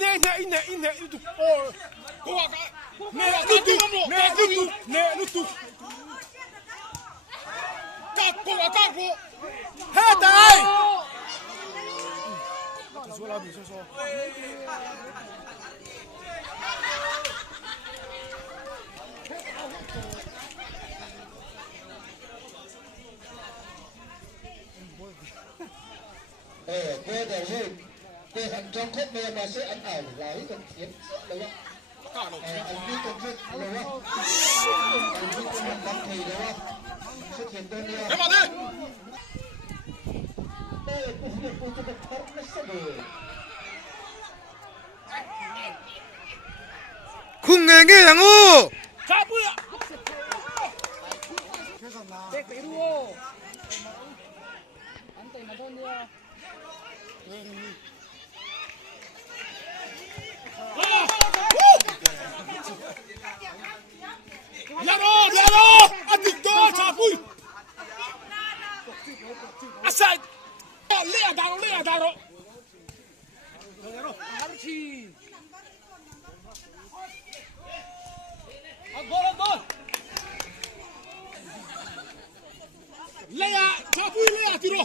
ine itu oh ko ka ne lutu ka ko ha dai说老比说说cô đều vui cô hành trong khúc mê mà sẽ ảnh ảo lại cần kiếm đúng không anh đi cần thiết đúng không anh đi cần làm thì đúng không xuất hiện tên nha cái mà đi khung nghề nghe thằng ngu cha bui ạ Bek Peru. Antay na doon niya. Yaro adik do cha bui asai le daro Archie. Gol. Leia cha bui leia tiro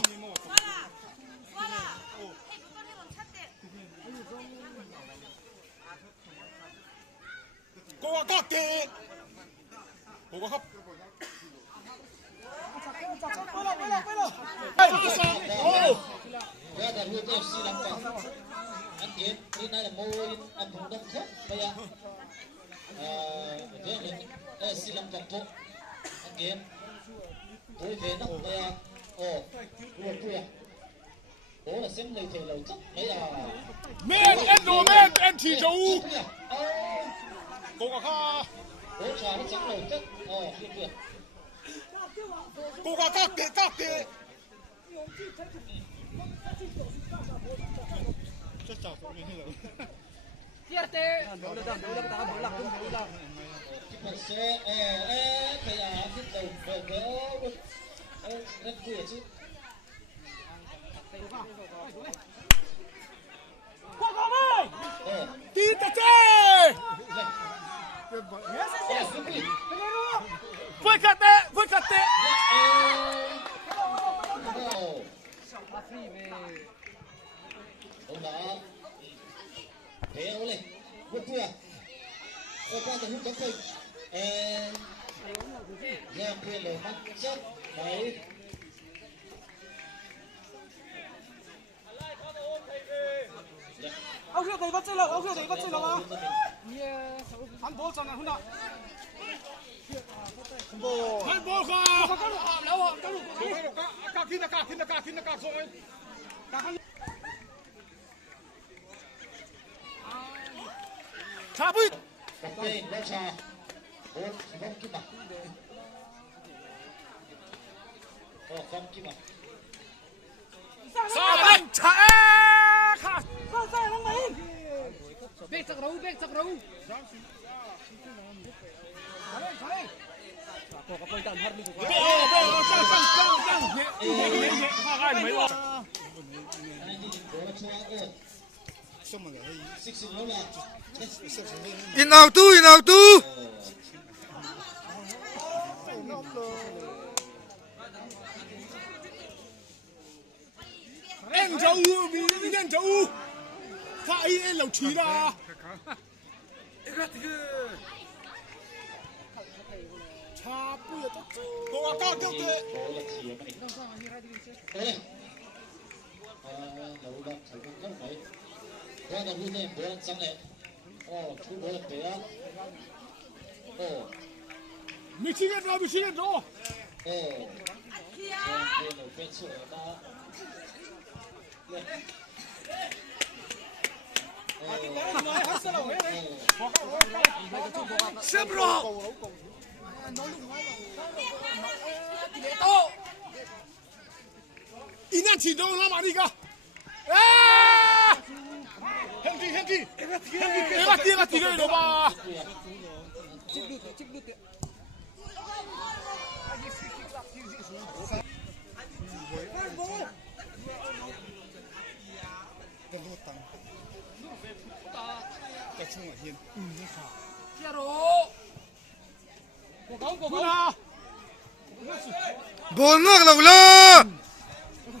cô có kê cô có hấp ra là luôn FC làm cả anh kiếm đi này là môi anh cũng đông khóc bây giờ thế là FC làm cả bộ anh kiếm tôi về nó bây giờ vừa bố là xem lời thề lời chắc bây giờ men em chỉ dấu cô có kha bố trà nó chắc lời chắc kia cô có các kê Kierte. mình sẽ bây giờ biết đầu về rất quỷ chứ Tita che! Foi cate! ông đã theo lên vượt qua qua từ hút cánh giang kia là mắt chất đấy Ông kia thấy bắt chơi lộc à? Hắn bố trong này hôm nào? Hai bố kha! Các rồi! Cha bui! cặp tê lo trà bốn không kim mặt không kim mặt Sa banh cha kha! Bek chắc râu. Cô có tận hard đi của Căng! Hai mấy lo. anh đi bố cho xích xích nó là in out tu Em cháu em cháu phải em lẩu trí ra cha bui à tất cô có các kê bố là chỉ mà đấy đầu đập phải không phải qua đầu luôn này bố ăn xong này chú bố là bé 미치겠다 Sebro 이나 지도나 말이가 henki Eva tira nó ba 冲啊先，接着，过高过高， bol ngak lo la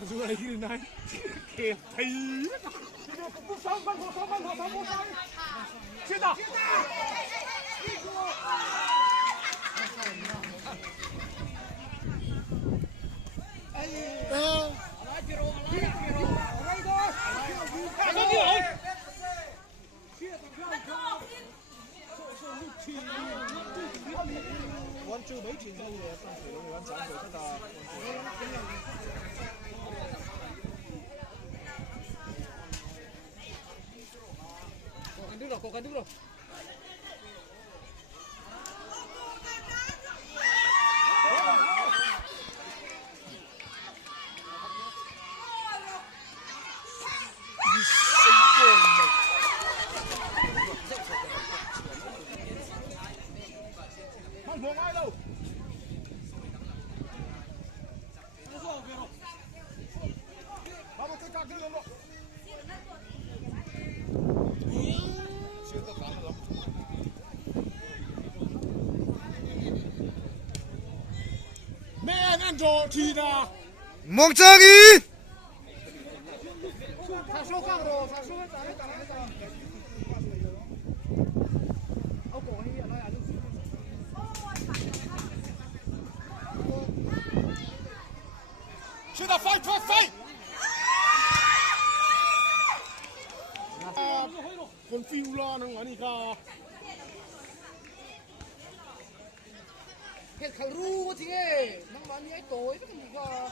rồi cái này kẹp thấy接着， 玩就没听到的，上水了，玩涨水是的。过干了。 không buông ai đâu. Vào một cái cạc lên rồi. Xuyên tất cả rồi. Mẹ anh ăn rồi thì là mong cha gi thả số căng rồi, thả số hết cả. Should have fight! Con phiêu lo nó ngani ka. Cái khẩu ru gì ấy, nó bán như tối nó cũng có.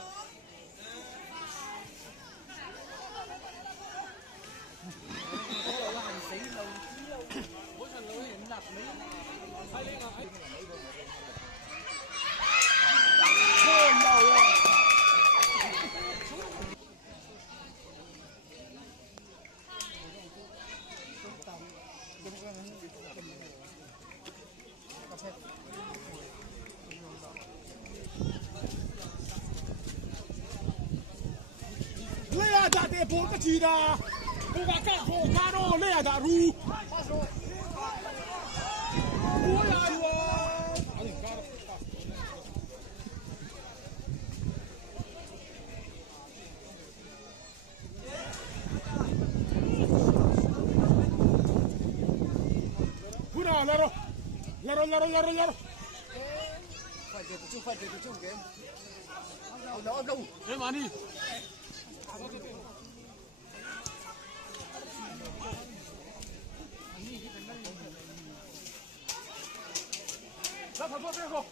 Lea da de bol ka chi da. Ko ka no lea da ru. Laro. Phải để tập trung game. Ông đâu? Em ăn đi. Ra thằng bên không?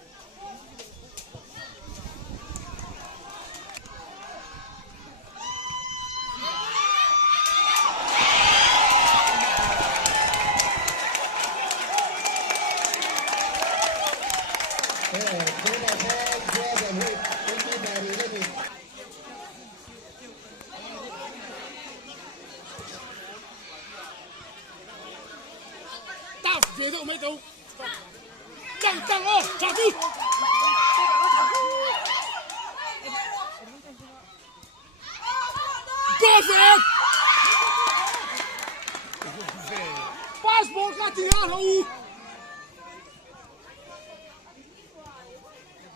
Tao chế độ mấy câu. Căng ô, trả cư. Go for it. Passport ka tinggal lu.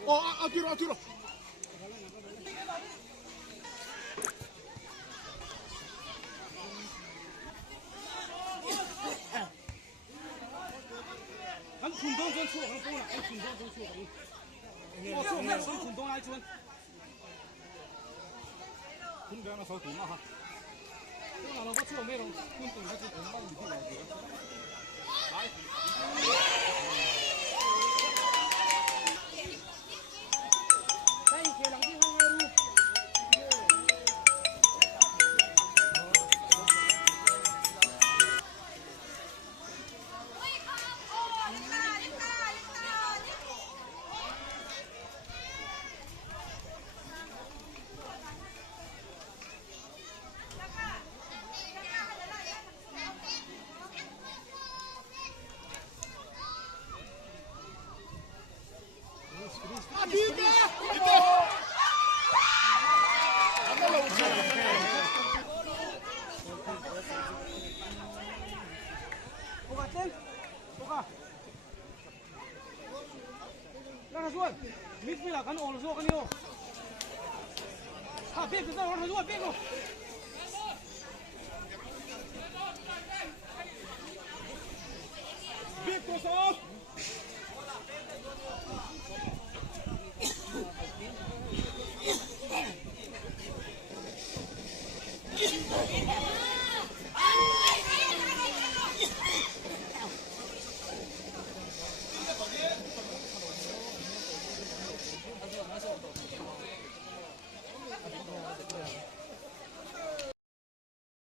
Oh, tiro. Anh khủng đông con chuột nó không là anh khủng đông con chuột đi. Ô chuột này con khủng đông ai chuột? Khủng đông nó sao tụi nó hả? Nó là nó có chuột mấy đâu? Khủng đông nó chuột nó bao nhiêu này? Đây kia lắng đi hoang luôn. 啊！让他做，没飞了，赶紧往了做，赶紧。他别跟这让他做，别跟。别多少。